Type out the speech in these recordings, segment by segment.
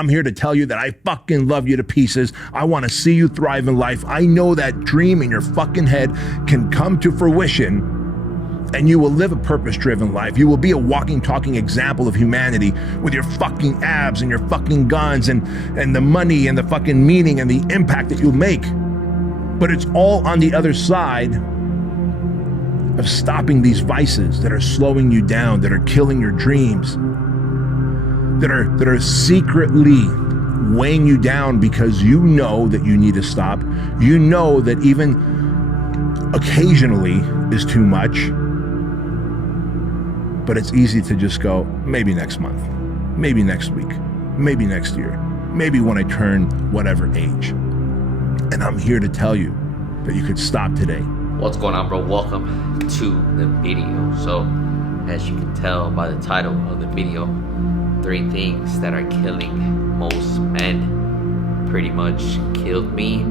I'm here to tell you that I fucking love you to pieces. I want to see you thrive in life. I know that dream in your fucking head can come to fruition and you will live a purpose-driven life. You will be a walking, talking example of humanity with your fucking abs and your fucking guns and the money and the fucking meaning and the impact that you'll make. But it's all on the other side of stopping these vices that are slowing you down, that are killing your dreams, that are secretly weighing you down because you know that you need to stop. You know that even occasionally is too much, but it's easy to just go, maybe next month, maybe next week, maybe next year, maybe when I turn whatever age. And I'm here to tell you that you could stop today. What's going on, bro? Welcome to the video. So, as you can tell by the title of the video, 3 things that are killing most men pretty much killed me.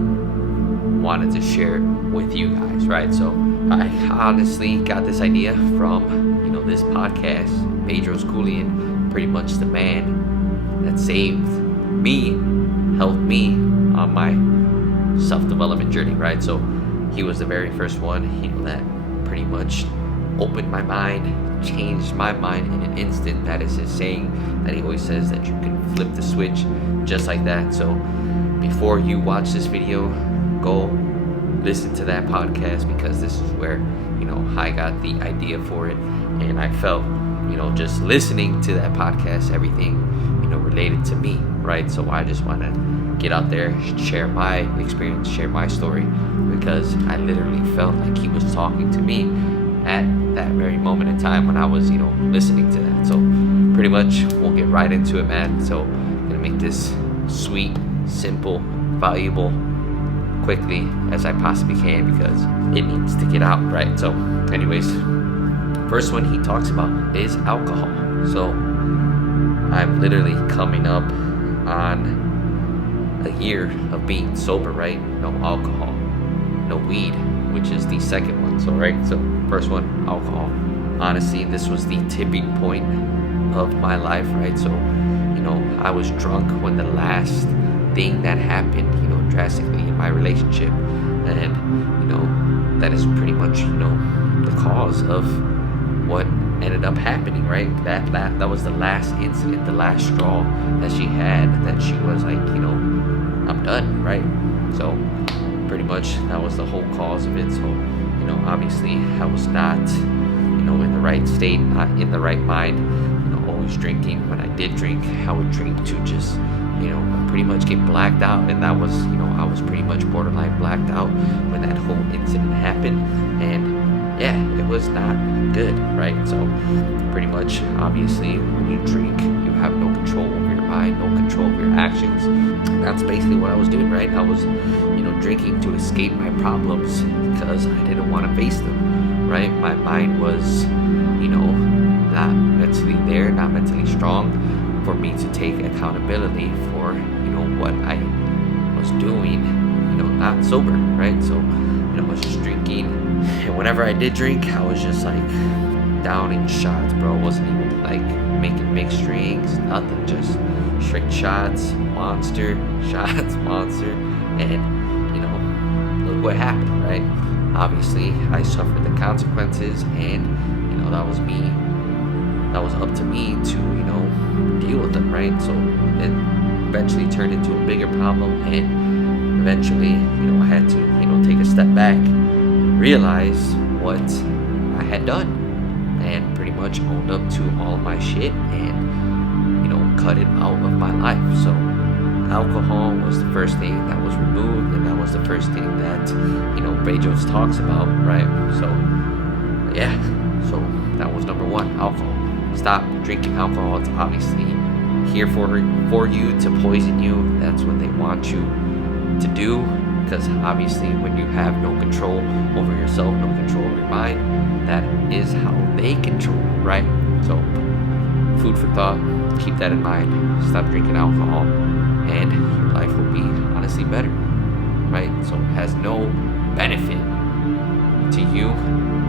Wanted to share it with you guys, right? So I honestly got this idea from, this podcast, Bedros, pretty much the man that saved me, helped me on my self-development journey, right? So he was the very first one, that pretty much opened my mind, changed my mind in an instant. That is his saying that he always says, that you can flip the switch just like that. So before you watch this video, go listen to that podcast, because this is where I got the idea for it, and I felt just listening to that podcast, everything related to me, right? So I just want to get out there, share my experience, share my story, because I literally felt like he was talking to me at that very moment in time when I was listening to that. So pretty much we'll get right into it, man. So I'm gonna make this sweet, simple, valuable, quickly as I possibly can, because it needs to get out, right? So anyways, first one he talks about is alcohol. So I'm literally coming up on a year of being sober, right? No alcohol, no weed, which is the second one. So right, so first one, alcohol. Honestly, this was the tipping point of my life, right? So I was drunk when the last thing that happened drastically in my relationship, and that is pretty much the cause of what ended up happening, right? That was the last incident, the last straw that she had, that she was like, I'm done, right? So pretty much that was the whole cause of it. So obviously I was not in the right state, not in the right mind, always drinking. When I did drink, I would drink to just pretty much get blacked out, and that was I was pretty much borderline blacked out when that whole incident happened. And yeah, it was not good, right? So pretty much, obviously, when you drink, you have no control over your mind, no control over your actions. And that's basically what I was doing, right? I was drinking to escape my problems because I didn't want to face them, right? My mind was not mentally there, not mentally strong for me to take accountability for what I was doing, not sober, right? So I was just drinking, and whenever I did drink, I was just like downing shots, bro. It wasn't even like making mixed drinks, nothing, just straight shots, monster, and look what happened, right? Obviously I suffered the consequences, and that was me, that was up to me to deal with them, right? So it eventually turned into a bigger problem, and eventually I had to take a step back, realize what I had done, and pretty much owned up to all of my shit, and cut it out of my life. So alcohol was the first thing that was removed, and that was the first thing that Bedros talks about, right? So yeah, so that was number 1, alcohol. Stop drinking alcohol. It's obviously here for you to poison you. That's what they want you to do, because obviously when you have no control over yourself, no control over your mind, that is how they control, right? So food for thought, keep that in mind. Stop drinking alcohol, and your life will be honestly better, right? So it has no benefit to you.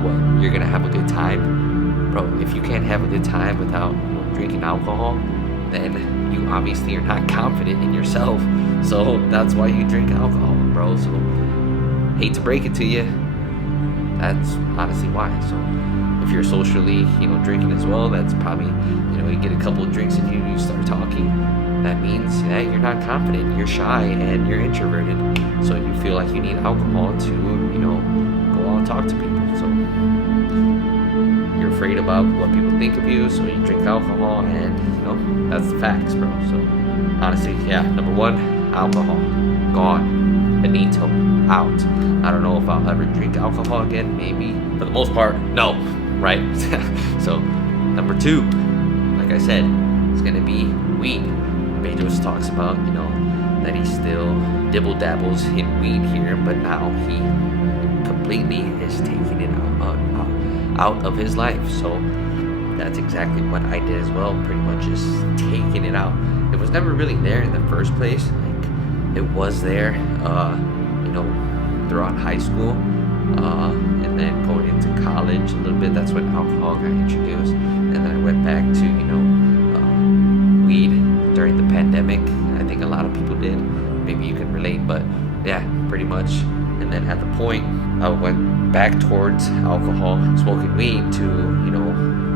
What, you're gonna have a good time, bro? If you can't have a good time without drinking alcohol, then you obviously are not confident in yourself. So that's why you drink alcohol, bro. So hate to break it to you, that's honestly why. So if you're socially, drinking as well, that's probably, you get a couple of drinks and you start talking. That means that you're not confident, you're shy, and you're introverted. So you feel like you need alcohol to, go out and talk to people. So you're afraid about what people think of you, so you drink alcohol, and, that's the facts, bro. So honestly, yeah, number one, alcohol, gone, finito, out. I don't know if I'll ever drink alcohol again, maybe. For the most part, no, right? So number two, like I said, it's gonna be weed. Bedros talks about, that he still dibble dabbles in weed here, but now he completely is taking it out of his life. So that's exactly what I did as well, pretty much just taking it out. It was never really there in the first place. Like, it was there, throughout high school, and then going into college a little bit. That's when alcohol got introduced, and then I went back to, weed during the pandemic. I think a lot of people did. Maybe you can relate, but yeah, pretty much. And then at the point, I went back towards alcohol, smoking weed to,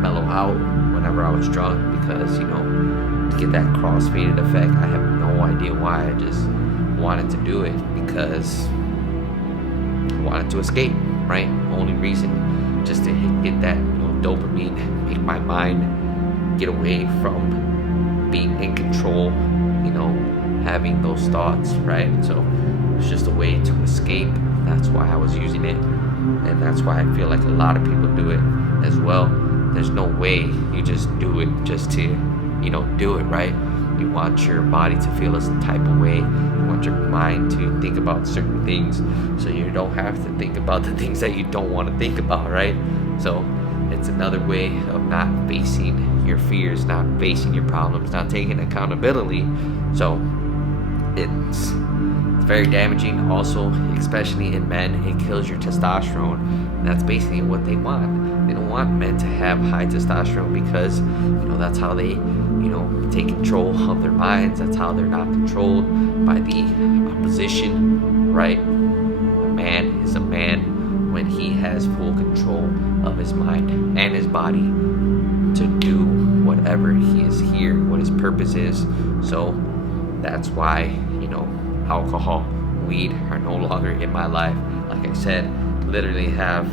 mellow out whenever I was drunk, because, to get that crossfaded effect. I have no idea why. I just wanted to do it because I wanted to escape, right? Only reason, just to get that, dopamine, make my mind get away from being in control, having those thoughts, right? So it's just a way to escape. That's why I was using it, and that's why I feel like a lot of people do it as well. There's no way you just do it just to, do it, right? You want your body to feel a type of way. You want your mind to think about certain things, so you don't have to think about the things that you don't want to think about, right? So it's another way of not facing your fears, not facing your problems, not taking accountability. So it's very damaging. Also, especially in men, it kills your testosterone. And that's basically what they want. They don't want men to have high testosterone because, that's how they, take control of their minds. That's how they're not controlled by the opposition, right? A man is a man when he has full control of his mind and his body to do whatever he is here, what his purpose is. So that's why, alcohol, weed are no longer in my life. Like I said, literally have,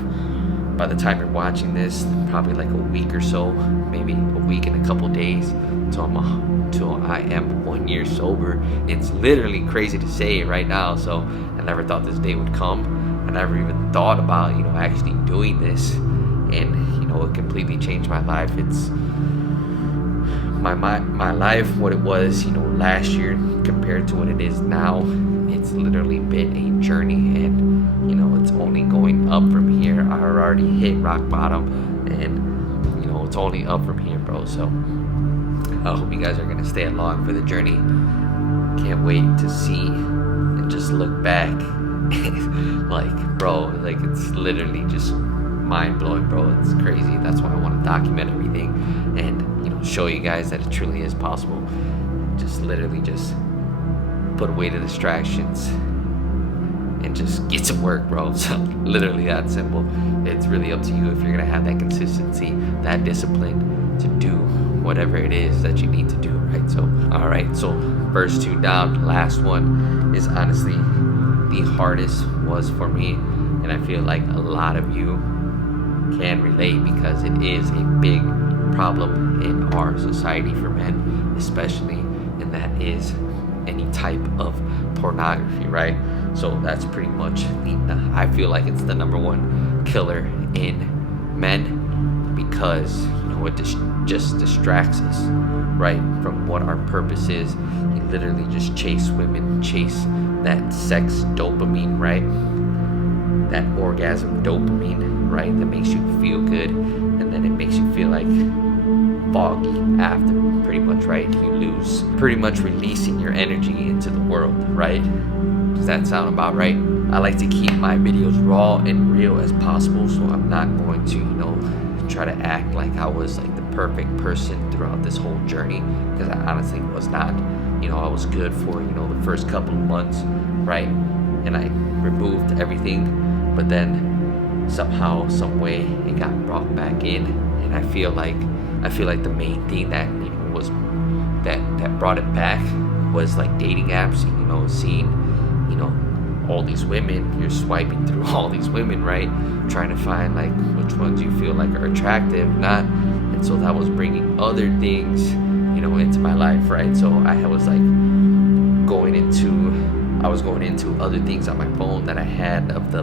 by the time you're watching this, probably like a week or so, maybe a week and a couple days till I am 1 year sober. It's literally crazy to say right now. So I never thought this day would come. I never even thought about, actually doing this, and it completely changed my life. It's my life, what it was, last year compared to what it is now. It's literally been a journey, and it's only going up from here. I already hit rock bottom, and it's only up from here, bro. So I hope you guys are gonna stay along for the journey. Can't wait to see and just look back. Bro, it's literally just mind-blowing, bro. It's crazy. That's why I want to document everything and show you guys that it truly is possible. Just literally just put away the distractions and just get to work, bro. So literally that simple. It's really up to you if you're gonna have that consistency, that discipline to do whatever it is that you need to do, right? So all right, so first two down. Last one is honestly the hardest was for me, and I feel like a lot of you can relate because it is a big problem in our society for men, especially, and that is any type of pornography, right? So that's pretty much I feel like it's the number one killer in men, because it just distracts us, right, from what our purpose is. You literally just chase women, chase that sex dopamine, right? That orgasm dopamine, right? That makes you feel good, and then it makes you feel like foggy after, pretty much, right? You lose, pretty much releasing your energy into the world, right? Does that sound about right? I like to keep my videos raw and real as possible, so I'm not going to, try to act like I was like the perfect person throughout this whole journey, because I honestly was not. I was good for, the first couple of months, right? And I removed everything, but then somehow, some way, it got brought back in. And I feel like the main thing that, was that brought it back was like dating apps, seeing, all these women. You're swiping through all these women, right? Trying to find like which ones you feel like are attractive, not. And so that was bringing other things, into my life, right? So I was like going into other things on my phone that I had of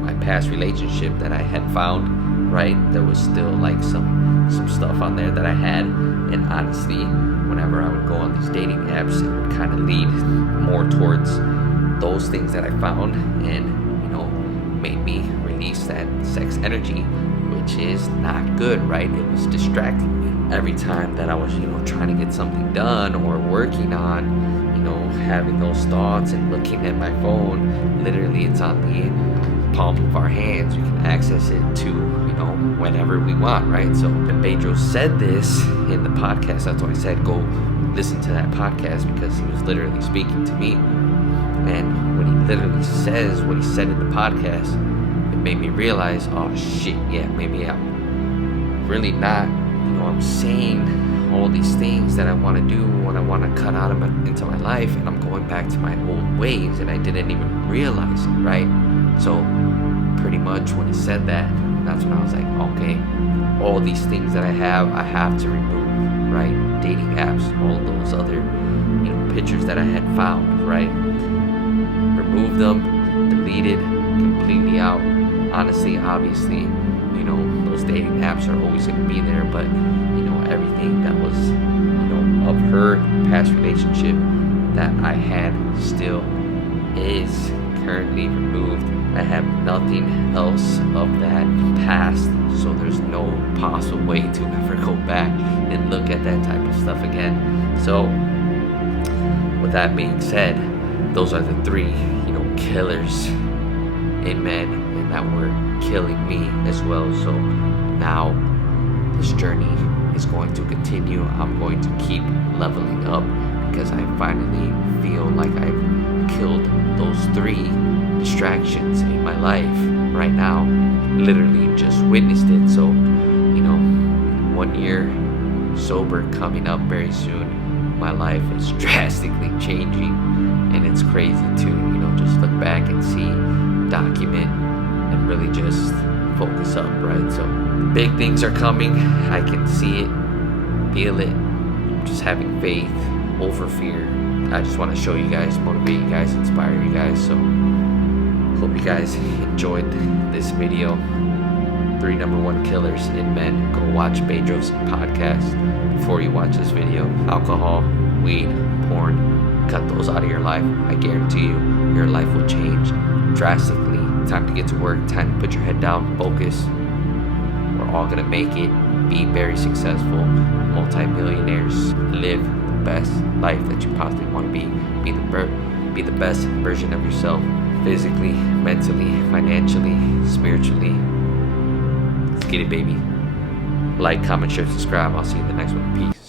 my past relationship that I had found, right? There was still like some stuff on there that I had, and honestly, whenever I would go on these dating apps, it would kind of lead more towards those things that I found, and made me release that sex energy, which is not good, right? It was distracting me every time that I was trying to get something done or working on, having those thoughts and looking at my phone. Literally, it's on the palm of our hands. We can access it to whenever we want, right? So when Bedros said this in the podcast, that's why I said go listen to that podcast, because he was literally speaking to me. And when he literally says what he said in the podcast, it made me realize, oh shit, yeah, maybe I'm really not, I'm saying all these things that I want to do, what I want to cut out of into my life, and I'm going back to my old ways, and I didn't even realize it, right? So pretty much when he said that, that's when I was like, okay, all these things that I have to remove, right? Dating apps, all those other, pictures that I had found, right? Remove them, deleted, completely out. Honestly, obviously, those dating apps are always going to be there, but everything that was, of her past relationship that I had still is currently removed. I have nothing else of that past, so there's no possible way to ever go back and look at that type of stuff again. So with that being said, those are the three, killers in men, and that were killing me as well. So now this journey is going to continue. I'm going to keep leveling up, because I finally feel like I've killed those three distractions in my life right now. Literally just witnessed it. So 1 year sober coming up very soon. My life is drastically changing, and it's crazy to just look back and see, document, and really just focus up, right? So big things are coming. I can see it, feel it. I'm just having faith over fear. I just want to show you guys, motivate you guys, inspire you guys. So hope you guys enjoyed this video. 3 number 1 killers in men. Go watch Bedros' podcast before you watch this video. Alcohol, weed, porn, cut those out of your life. I guarantee you, your life will change drastically. Time to get to work. Time to put your head down, focus. We're all gonna make it. Be very successful, multi-millionaires. Live the best life that you possibly want to be. Be the best version of yourself, physically, mentally, financially, spiritually. Let's get it, baby. Like, comment, share, subscribe. I'll see you in the next one. Peace.